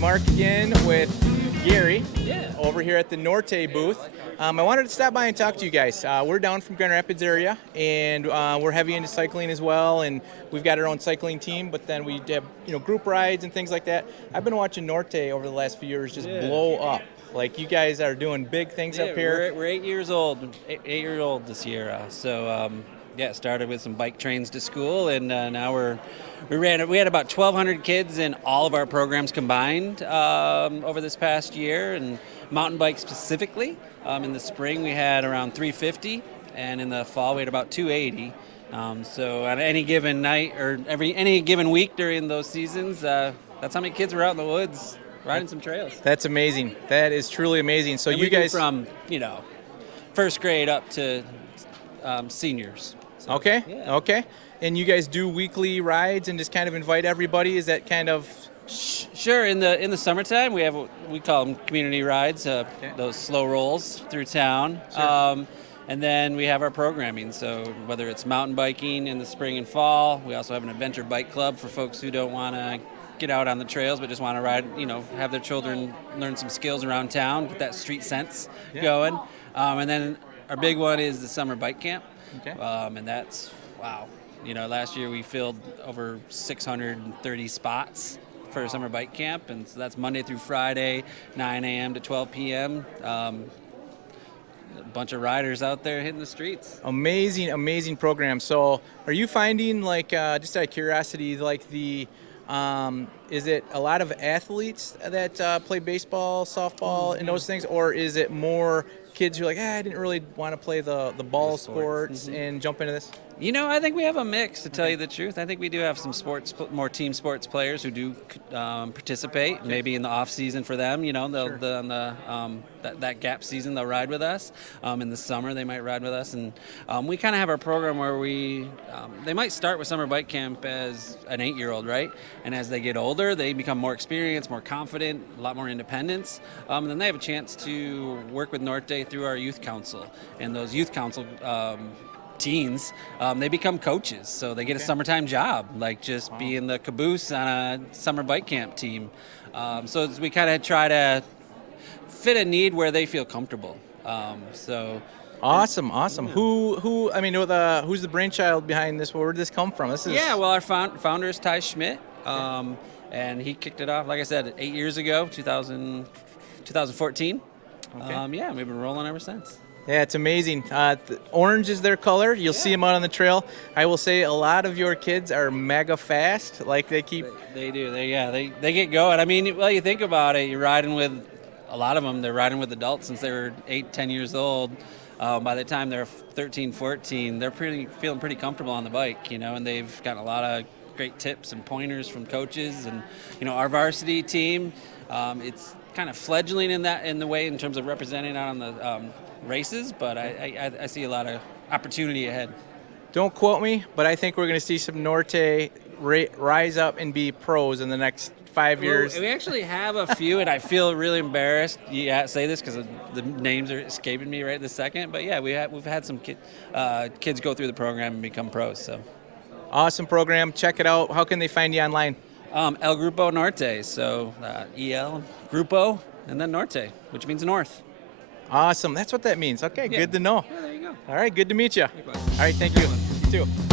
Mark again with Gary Yeah. over here at the Norte booth. I wanted to stop by and talk to you guys. We're down from Grand Rapids area, and we're heavy into cycling as well, and we've got our own cycling team, but then we have group rides and things like that. I've been watching Norte over the last few years just blow up. Like, you guys are doing big things up here. We're 8 years old. 8 years old this year. Started with some bike trains to school, and now we had about 1,200 kids in all of our programs combined over this past year, and mountain bikes specifically. In the spring we had around 350, and in the fall we had about 280. So on any given night or any given week during those seasons, that's how many kids were out in the woods riding some trails. That's amazing. That is truly amazing. So you guys from first grade up to seniors. So, Okay. yeah. Okay. And you guys do weekly rides and just kind of invite everybody? Is that kind of Sure. In the summertime, we call them community rides. Those slow rolls through town. Sure. And then we have our programming. So whether it's mountain biking in the spring and fall, we also have an adventure bike club for folks who don't want to get out on the trails but just want to ride. Have their children learn some skills around town, get that street sense going. And then our big one is the summer bike camp. Okay. And that's wow. Last year we filled over 630 spots for a summer bike camp, and so that's Monday through Friday, 9 a.m. to 12 p.m. A bunch of riders out there hitting the streets. amazing program. So are you finding, like, just out of curiosity, like is it a lot of athletes that play baseball, softball, and those things, or is it more kids who are like, I didn't really want to play the ball sports and jump into this? I think we have a mix, to tell you the truth. I think we do have some more team sports players who do participate. Maybe in the off season for them, that gap season they'll ride with us. In the summer they might ride with us, and we kind of have our program where they might start with summer bike camp as an 8-year-old, right? And as they get older, they become more experienced, more confident, a lot more independence. And then they have a chance to work with Norte through our youth council, and those youth council teens, they become coaches, so they get a summertime job, like just being the caboose on a summer bike camp team. So we kind of try to fit a need where they feel comfortable. Awesome. Who's the brainchild behind this? Where did this come from? Our founder is Ty Schmidt, and he kicked it off, like I said, 8 years ago, 2014. We've been rolling ever since. Yeah, it's amazing. Orange is their color. You'll see them out on the trail. I will say a lot of your kids are mega fast. Like, they keep... They do. They get going. I mean, well, you think about it. You're riding with... A lot of them, they're riding with adults since they were 8, 10 years old. By the time they're 13, 14, they're feeling pretty comfortable on the bike, and they've gotten a lot of great tips and pointers from coaches. And, our varsity team, it's kind of fledgling in the way in terms of representing out on the... races, but I see a lot of opportunity ahead. Don't quote me, but I think we're going to see some Norte rise up and be pros in the next 5 years. We actually have a few, and I feel really embarrassed say this because the names are escaping me right this second. But yeah, we've had some kids go through the program and become pros. So awesome program. Check it out. How can they find you online? El Grupo Norte. So EL Grupo and then Norte, which means north. Awesome. That's what that means. Okay, good to know. Yeah, there you go. All right, good to meet you. Likewise. All right, thank you. You too.